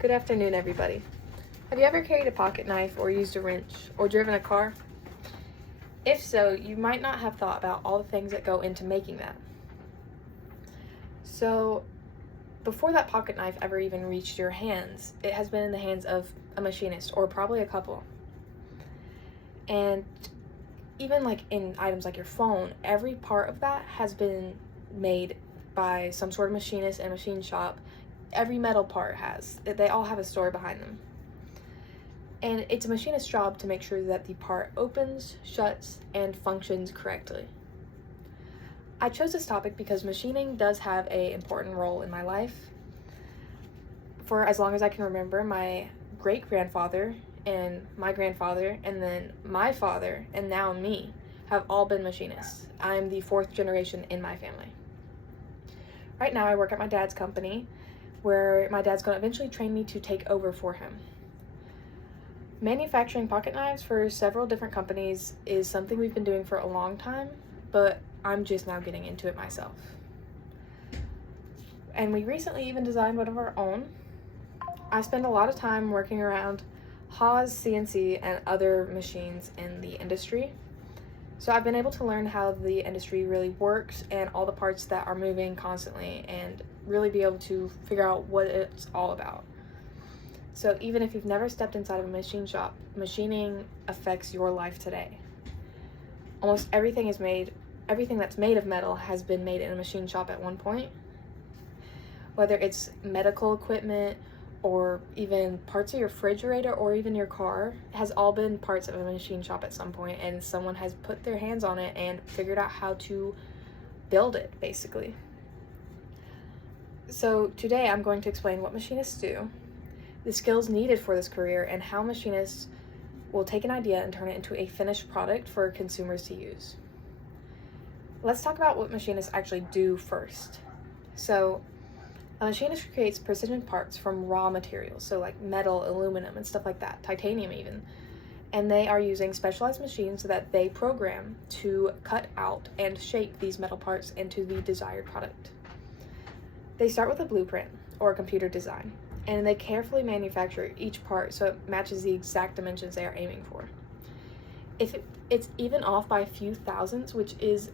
Good afternoon, everybody. Have you ever carried a pocket knife or used a wrench or driven a car? If so, you might not have thought about all the things that go into making that. So, before that pocket knife ever even reached your hands, it has been in the hands of a machinist or probably a couple. And even like in items like your phone, every part of that has been made by some sort of machinist and machine shop. Every metal part has. They all have a story behind them. And it's a machinist's job to make sure that the part opens, shuts, and functions correctly. I chose this topic because machining does have an important role in my life. For as long as I can remember, my great-grandfather and my grandfather and then my father and now me have all been machinists. I'm the fourth generation in my family. Right now I work at my dad's company, where my dad's going to eventually train me to take over for him. Manufacturing pocket knives for several different companies is something we've been doing for a long time, but I'm just now getting into it myself. And we recently even designed one of our own. I spend a lot of time working around Haas, CNC, and other machines in the industry. So I've been able to learn how the industry really works and all the parts that are moving constantly and really be able to figure out what it's all about. So even if you've never stepped inside of a machine shop, machining affects your life today. Almost everything that's made of metal has been made in a machine shop at one point. Whether it's medical equipment or even parts of your refrigerator or even your car, has all been parts of a machine shop at some point, and someone has put their hands on it and figured out how to build it, basically. So today I'm going to explain what machinists do, the skills needed for this career, and how machinists will take an idea and turn it into a finished product for consumers to use. Let's talk about what machinists actually do first. So a machinist creates precision parts from raw materials, so like metal, aluminum, and stuff like that, titanium even. And they are using specialized machines so that they program to cut out and shape these metal parts into the desired product. They start with a blueprint or a computer design, and they carefully manufacture each part so it matches the exact dimensions they are aiming for. If it's even off by a few thousandths, which is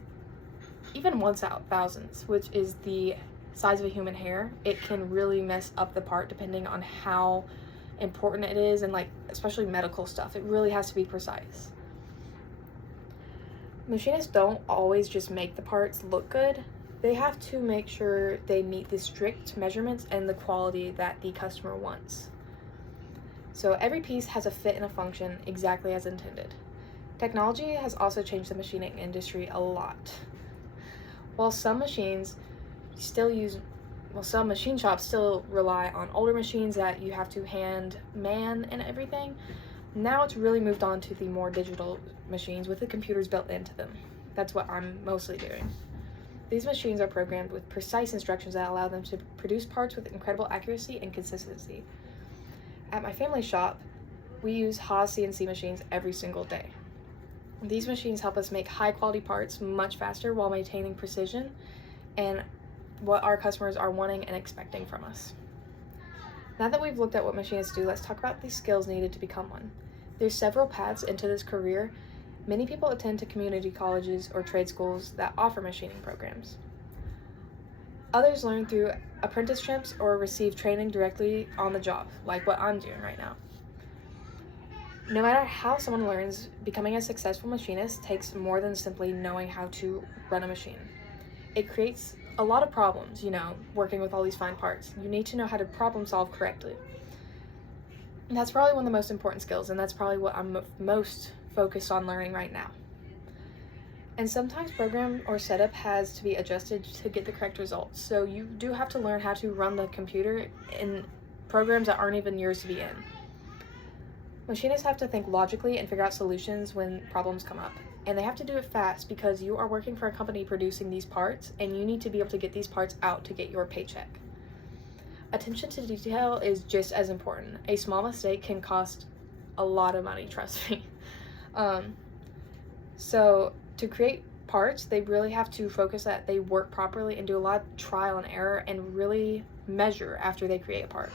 even 1/1000th, which is the size of a human hair, it can really mess up the part depending on how important it is, and like especially medical stuff, it really has to be precise. Machinists don't always just make the parts look good. They have to make sure they meet the strict measurements and the quality that the customer wants. So every piece has a fit and a function exactly as intended. Technology has also changed the machining industry a lot. While some machine shops still rely on older machines that you have to hand man and everything, now it's really moved on to the more digital machines with the computers built into them. That's what I'm mostly doing. These machines are programmed with precise instructions that allow them to produce parts with incredible accuracy and consistency. At my family shop, we use Haas CNC machines every single day. These machines help us make high quality parts much faster while maintaining precision and what our customers are wanting and expecting from us. Now that we've looked at what machinists do, let's talk about the skills needed to become one. There's several paths into this career. Many people attend to community colleges or trade schools that offer machining programs. Others learn through apprenticeships or receive training directly on the job, like what I'm doing right now. No matter how someone learns, becoming a successful machinist takes more than simply knowing how to run a machine. It creates a lot of problems, working with all these fine parts. You need to know how to problem solve correctly. And that's probably one of the most important skills, and that's probably what I'm most focused on learning right now. And sometimes program or setup has to be adjusted to get the correct results. So you do have to learn how to run the computer in programs that aren't even yours to be in. Machinists have to think logically and figure out solutions when problems come up. And they have to do it fast because you are working for a company producing these parts, and you need to be able to get these parts out to get your paycheck. Attention to detail is just as important. A small mistake can cost a lot of money, trust me. So to create parts, they really have to focus that they work properly and do a lot of trial and error and really measure after they create a part.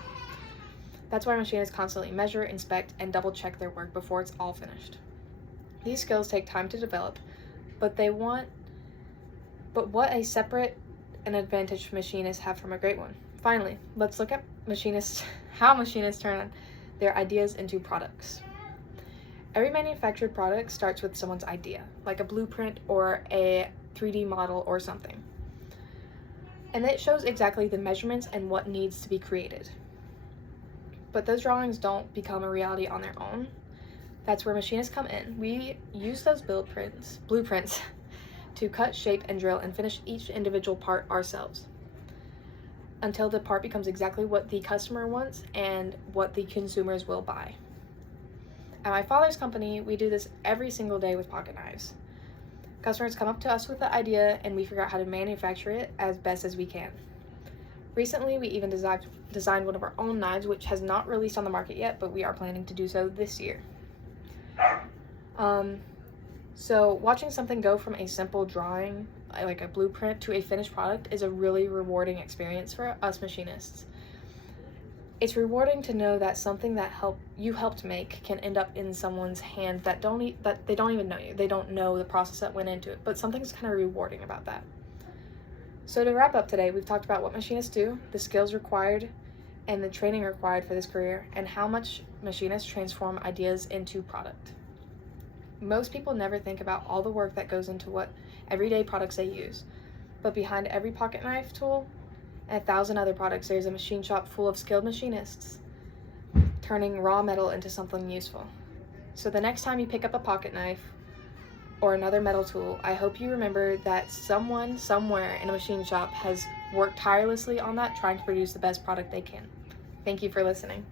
That's why machinists constantly measure, inspect, and double-check their work before it's all finished. These skills take time to develop, but what a separate an advantage machinists have from a great one. Finally, let's look at how machinists turn their ideas into products. Every manufactured product starts with someone's idea, like a blueprint or a 3D model or something. And it shows exactly the measurements and what needs to be created. But those drawings don't become a reality on their own. That's where machinists come in. We use those blueprints to cut, shape, and drill and finish each individual part ourselves until the part becomes exactly what the customer wants and what the consumers will buy. At my father's company, we do this every single day with pocket knives. Customers come up to us with the idea and we figure out how to manufacture it as best as we can. Recently, we even designed one of our own knives, which has not released on the market yet, but we are planning to do so this year. So watching something go from a simple drawing, like a blueprint, to a finished product is a really rewarding experience for us machinists. It's rewarding to know that something that you helped make can end up in someone's hand that they don't even know you. They don't know the process that went into it, but something's kind of rewarding about that. So to wrap up today, we've talked about what machinists do, the skills required, and the training required for this career, and how much machinists transform ideas into product. Most people never think about all the work that goes into what everyday products they use, but behind every pocket knife tool and 1,000 other products, there's a machine shop full of skilled machinists turning raw metal into something useful. So the next time you pick up a pocket knife or another metal tool, I hope you remember that someone somewhere in a machine shop has worked tirelessly on that, trying to produce the best product they can. Thank you for listening.